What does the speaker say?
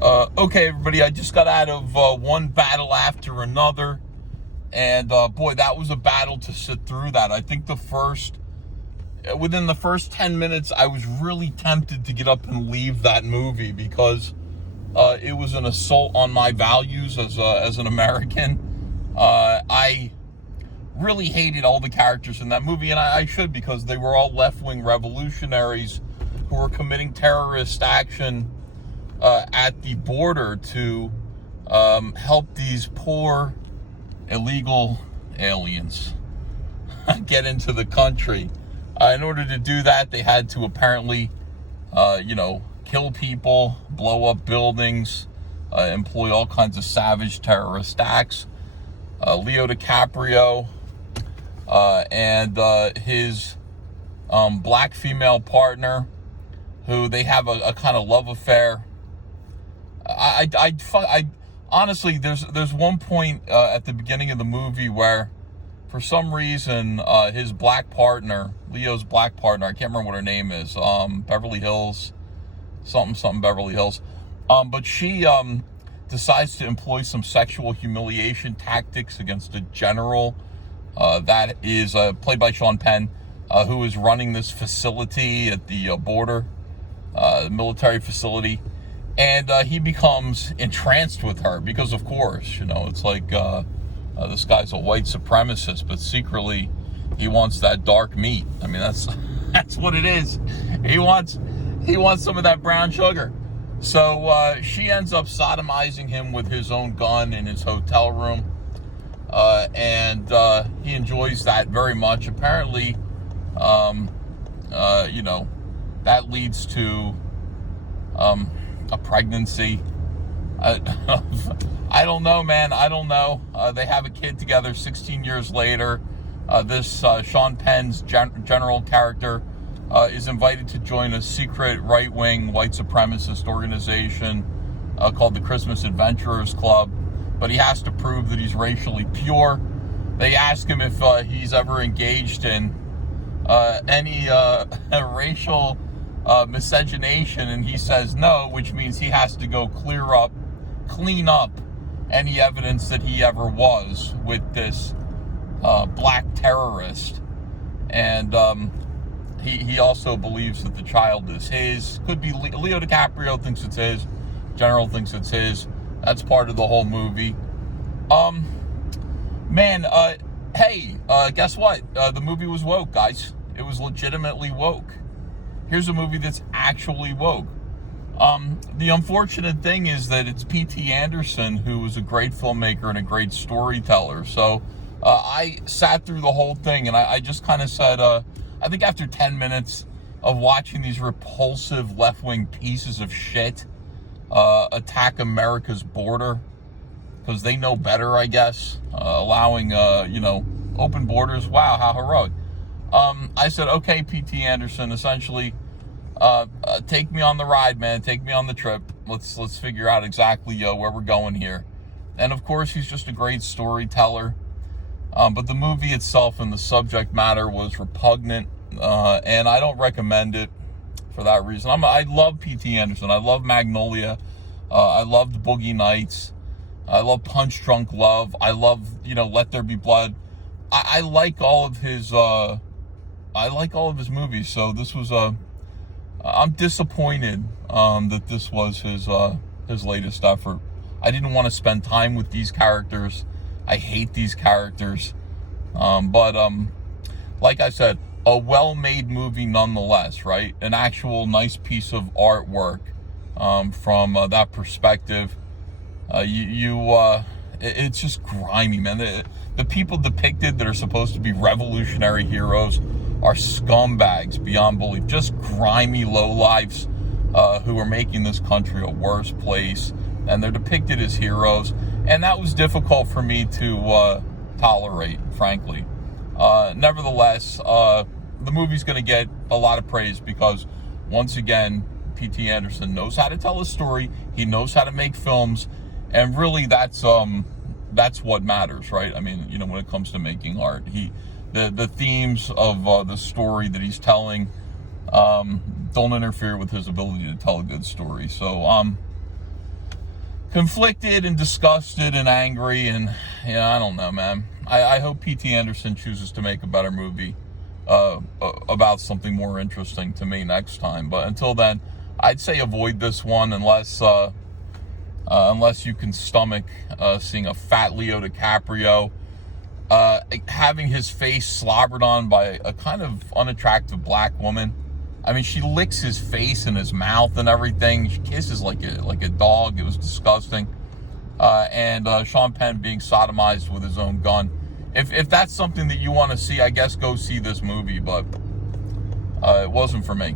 Okay, everybody, I just got out of one battle after another, and boy, that was a battle to sit through that. I think within the first 10 minutes, I was really tempted to get up and leave that movie because it was an assault on my values as an American. I really hated all the characters in that movie, and I should, because they were all left-wing revolutionaries who were committing terrorist action at the border to help these poor illegal aliens get into the country. In order to do that, they had to apparently, kill people, blow up buildings, employ all kinds of savage terrorist acts. Leo DiCaprio and his black female partner, who they have a kind of love affair. I honestly, there's one point at the beginning of the movie where, for some reason, his black partner, Leo's black partner, I can't remember what her name is, Beverly Hills, something Beverly Hills, but she decides to employ some sexual humiliation tactics against a general that is played by Sean Penn, who is running this facility at the border, military facility. And he becomes entranced with her because, of course, it's like this guy's a white supremacist, but secretly he wants that dark meat. I mean, that's what it is. He wants some of that brown sugar. So she ends up sodomizing him with his own gun in his hotel room, and he enjoys that very much. Apparently, that leads to a pregnancy. I don't know, man. I don't know. They have a kid together 16 years later. This Sean Penn's general character is invited to join a secret right-wing white supremacist organization called the Christmas Adventurers Club, but he has to prove that he's racially pure. They ask him if he's ever engaged in any racial miscegenation, and he says no, which means he has to go clean up any evidence that he ever was with this black terrorist. And he also believes that the child is his. Could be Leo DiCaprio thinks it's his. General thinks it's his. That's part of the whole movie. Hey, guess what? The movie was woke, guys. It was legitimately woke. Here's a movie that's actually woke. The unfortunate thing is that it's P.T. Anderson, who was a great filmmaker and a great storyteller. So I sat through the whole thing, and I just kind of said, I think after 10 minutes of watching these repulsive left-wing pieces of shit attack America's border, because they know better, I guess, allowing, open borders. Wow, how heroic. I said, okay, P.T. Anderson, essentially, take me on the ride, man. Take me on the trip. Let's figure out exactly where we're going here. And of course, he's just a great storyteller. But the movie itself and the subject matter was repugnant, and I don't recommend it for that reason. I love P.T. Anderson. I love Magnolia. I loved Boogie Nights. I love Punch Drunk Love. I love, Let There Be Blood. I like all of his movies. So this was I'm disappointed that this was his latest effort. I didn't want to spend time with these characters. I hate these characters. But like I said, a well-made movie nonetheless, right? An actual nice piece of artwork from that perspective. It's just grimy, man. The people depicted that are supposed to be revolutionary heroes are scumbags beyond belief. Just grimy lowlifes who are making this country a worse place, and they're depicted as heroes. And that was difficult for me to tolerate, frankly. Nevertheless, the movie's going to get a lot of praise because, once again, P.T. Anderson knows how to tell a story. He knows how to make films, and really, that's what matters, right? I mean, when it comes to making art, the themes of the story that he's telling don't interfere with his ability to tell a good story. So, conflicted and disgusted and angry, and yeah, I don't know, man. I hope P.T. Anderson chooses to make a better movie about something more interesting to me next time. But until then, I'd say avoid this one unless you can stomach seeing a fat Leo DiCaprio having his face slobbered on by a kind of unattractive black woman. I mean, she licks his face and his mouth and everything. She kisses like a dog. It was disgusting. And Sean Penn being sodomized with his own gun. If that's something that you want to see, I guess go see this movie. But it wasn't for me.